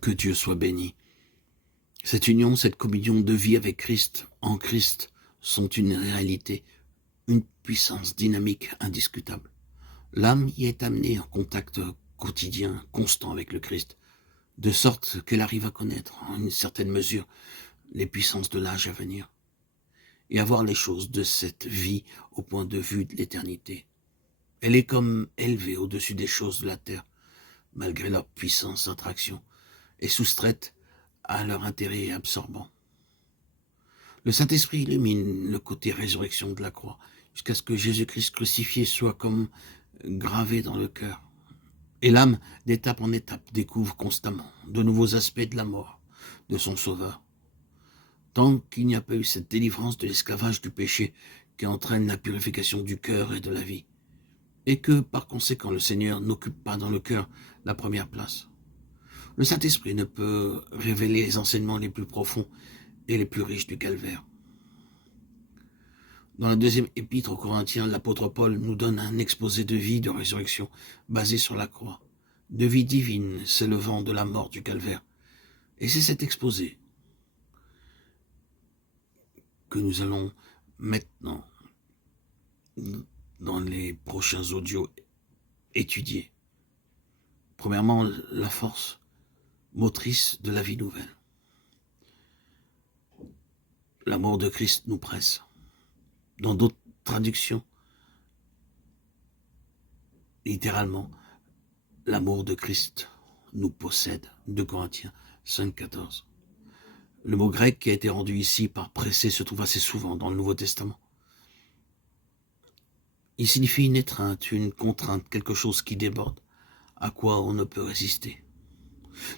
Que Dieu soit béni. Cette union, cette communion de vie avec Christ, en Christ, sont une réalité, une puissance dynamique indiscutable. L'âme y est amenée en contact quotidien, constant avec le Christ, de sorte qu'elle arrive à connaître, en une certaine mesure, les puissances de l'âge à venir, et à voir les choses de cette vie au point de vue de l'éternité. Elle est comme élevée au-dessus des choses de la terre, malgré leur puissance d'attraction, et soustraite à leur intérêt absorbant. Le Saint-Esprit illumine le côté résurrection de la croix, jusqu'à ce que Jésus-Christ crucifié soit comme gravé dans le cœur. Et l'âme, d'étape en étape, découvre constamment de nouveaux aspects de la mort de son Sauveur. Tant qu'il n'y a pas eu cette délivrance de l'esclavage du péché qui entraîne la purification du cœur et de la vie, et que, par conséquent, le Seigneur n'occupe pas dans le cœur la première place. Le Saint-Esprit ne peut révéler les enseignements les plus profonds et les plus riches du calvaire. Dans la deuxième épître aux Corinthiens, l'apôtre Paul nous donne un exposé de vie de résurrection basé sur la croix, de vie divine s'élevant de la mort du calvaire. Et c'est cet exposé que nous allons maintenant, dans les prochains audios, étudier. Premièrement, la force motrice de la vie nouvelle. L'amour de Christ nous presse. Dans d'autres traductions, littéralement, l'amour de Christ nous possède. 2 Corinthiens 5,14. Le mot grec qui a été rendu ici par presser se trouve assez souvent dans le Nouveau Testament. Il signifie une étreinte, une contrainte, quelque chose qui déborde, à quoi on ne peut résister.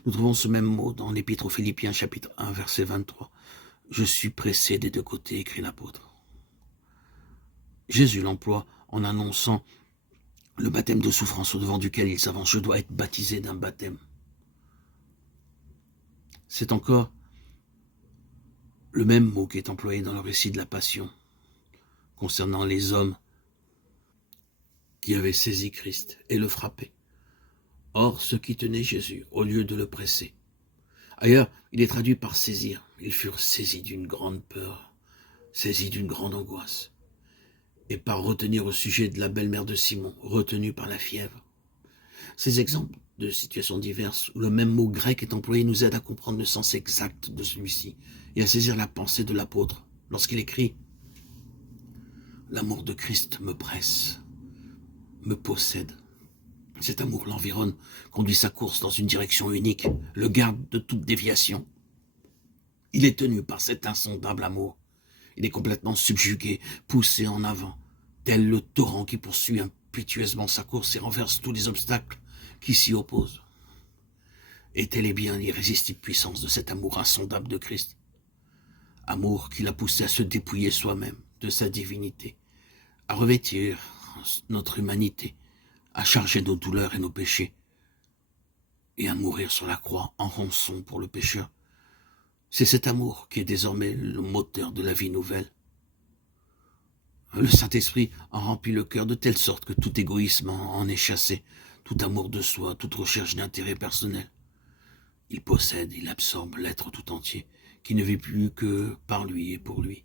Nous trouvons ce même mot dans l'Épître aux Philippiens, chapitre 1, verset 23. « Je suis pressé des deux côtés », écrit l'apôtre. Jésus l'emploie en annonçant le baptême de souffrance au-devant duquel il s'avance. « Je dois être baptisé d'un baptême ». C'est encore le même mot qui est employé dans le récit de la Passion, concernant les hommes qui avaient saisi Christ et le frappaient. Or, ceux qui tenaient Jésus, au lieu de le presser. Ailleurs, il est traduit par saisir. Ils furent saisis d'une grande peur, saisis d'une grande angoisse, et par retenir au sujet de la belle-mère de Simon, retenue par la fièvre. Ces exemples de situations diverses où le même mot grec est employé nous aident à comprendre le sens exact de celui-ci et à saisir la pensée de l'apôtre lorsqu'il écrit « L'amour de Christ me presse, me possède ». Cet amour l'environne, conduit sa course dans une direction unique, le garde de toute déviation. Il est tenu par cet insondable amour. Il est complètement subjugué, poussé en avant, tel le torrent qui poursuit impétueusement sa course et renverse tous les obstacles qui s'y opposent. Et telle est bien l'irrésistible puissance de cet amour insondable de Christ. Amour qui l'a poussé à se dépouiller soi-même de sa divinité, à revêtir notre humanité, à charger nos douleurs et nos péchés, et à mourir sur la croix en rançon pour le pécheur. C'est cet amour qui est désormais le moteur de la vie nouvelle. Le Saint-Esprit en remplit le cœur de telle sorte que tout égoïsme en est chassé, tout amour de soi, toute recherche d'intérêt personnel. Il possède, il absorbe l'être tout entier, qui ne vit plus que par lui et pour lui.